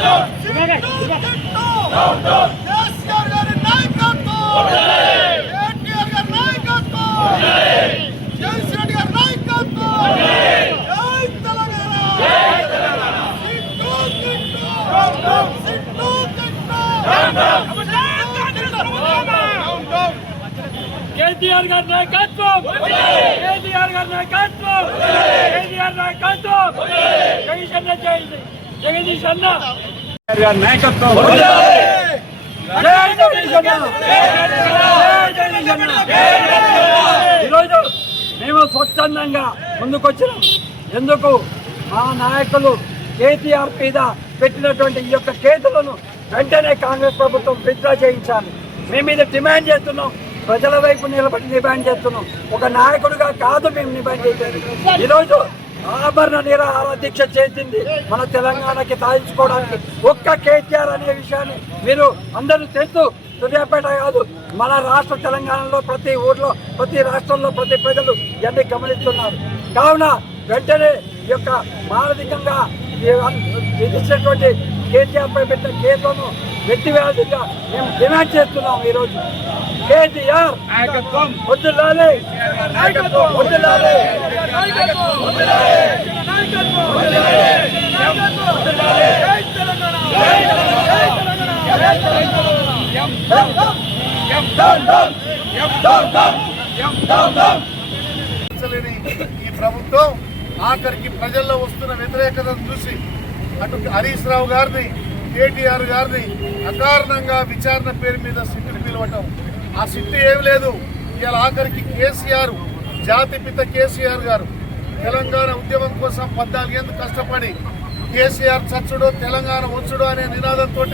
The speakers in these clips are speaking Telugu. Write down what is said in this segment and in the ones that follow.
కేటీఆర్ గారి నాయకత్వం! జగన్రెడ్డి గారి నాయకత్వం! జై తెలంగాణ సిట్టు సిట్టు సిట్టు సిట్టు కేసీఆర్ గారి నాయకత్వం కేసీఆర్ గారి నాయకత్వం నాయకత్వం జగదీష్ అన్న నాయకత్వం ఈరోజు మేము స్వచ్ఛందంగా ముందుకొచ్చినాం. ఎందుకు? మా నాయకులు కేసీఆర్ మీద పెట్టినటువంటి ఈ యొక్క కేసులను వెంటనే కాంగ్రెస్ ప్రభుత్వం విత్డ్రా చేయించాలి. మేము మీద డిమాండ్ చేస్తున్నాం. ప్రజల వైపు నిలబడి డిమాండ్ చేస్తున్నాం. ఒక నాయకుడిగా కాదు మేము డిమాండ్ చేసేది. ఈరోజు ఆభరణ నిరాహార దీక్ష చేసింది మన తెలంగాణకి సాధించుకోవడానికి. ఒక్క కేసీఆర్ అనే విషయాన్ని మీరు అందరూ తెలుసు. సూర్యాపేట కాదు మన రాష్ట్ర తెలంగాణలో ప్రతి ఊర్లో ప్రతి రాష్ట్రంలో ప్రతి ప్రజలు ఇవన్నీ గమనిస్తున్నారు. కావున వెంటనే ఈ యొక్క మానసికంగా విధించినటువంటి కేసీఆర్ పై పెట్టిన కేసులను ఎత్తివేయాల్సిందిగా మేము డిమాండ్ చేస్తున్నాం ఈరోజు కేసీఆర్ వద్దులాలి వద్దులాలి ఈ ప్రభుత్వం ఆఖరికి ప్రజల్లో వస్తున్న వ్యతిరేకతను చూసి అటు హరీష్ రావు గారిని కేటీఆర్ గారిని అకారణంగా విచారణ పేరు మీద సిట్టుని పిలవటం. ఆ సిట్టు ఏమి లేదు. ఇవాళ ఆఖరికి కేసీఆర్ జాతిపిత కేసీఆర్ గారు. తెలంగాణ ఉద్యమం కోసం పద్నాలుగేందుకు కష్టపడి కేసీఆర్ చచ్చుడు తెలంగాణ ఉంచుడు అనే నినాదంతో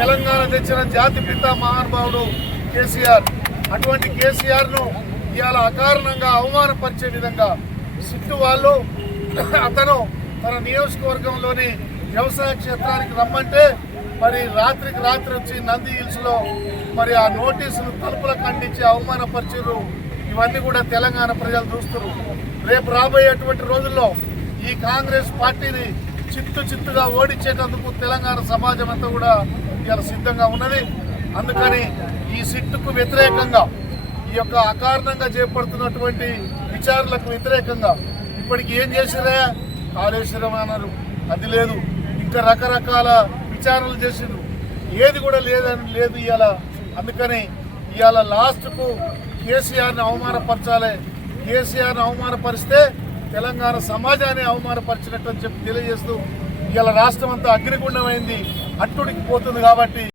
తెలంగాణ తెచ్చిన జాతిపిత మహానుభావుడు కేసీఆర్. అటువంటి కేసీఆర్ను ఇవాళ అకారణంగా అవమానపరిచే విధంగా సిట్టు వాళ్ళు అతను తన నియోజకవర్గంలోని వ్యవసాయ క్షేత్రానికి రమ్మంటే మరి రాత్రికి రాత్రి వచ్చి నంది హిల్స్లో మరి ఆ నోటీసులు తలుపుల ఖండించి అవమానపరిచారు ఇవన్నీ కూడా తెలంగాణ ప్రజలు చూస్తున్నారు రేపు రాబోయేటువంటి రోజుల్లో ఈ కాంగ్రెస్ పార్టీని చిత్తు చిత్తుగా ఓడించేటందుకు తెలంగాణ సమాజం అంతా కూడా ఇలా సిద్ధంగా ఉన్నది. అందుకని ఈ సిట్టుకు వ్యతిరేకంగా ఈ యొక్క అకారణంగా చేపడుతున్నటువంటి విచారణలకు వ్యతిరేకంగా ఇప్పటికి ఏం చేసిరే కాళేశ్వరం అన్నారు. అది లేదు. ఇంకా రకరకాల విచారణలు చేసిండ్రు. ఏది కూడా లేదని లేదు ఇవాళ అందుకని ఇవాళ లాస్ట్కు కేసీఆర్ని అవమానపరచాలి. కేసీఆర్ని అవమానపరిస్తే తెలంగాణ సమాజాన్ని అవమానపరిచినట్టు అని చెప్పి తెలియజేస్తూ ఇవాళ రాష్ట్రం అంతా అగ్నిగుండమైంది అట్టుడికి పోతుంది కాబట్టి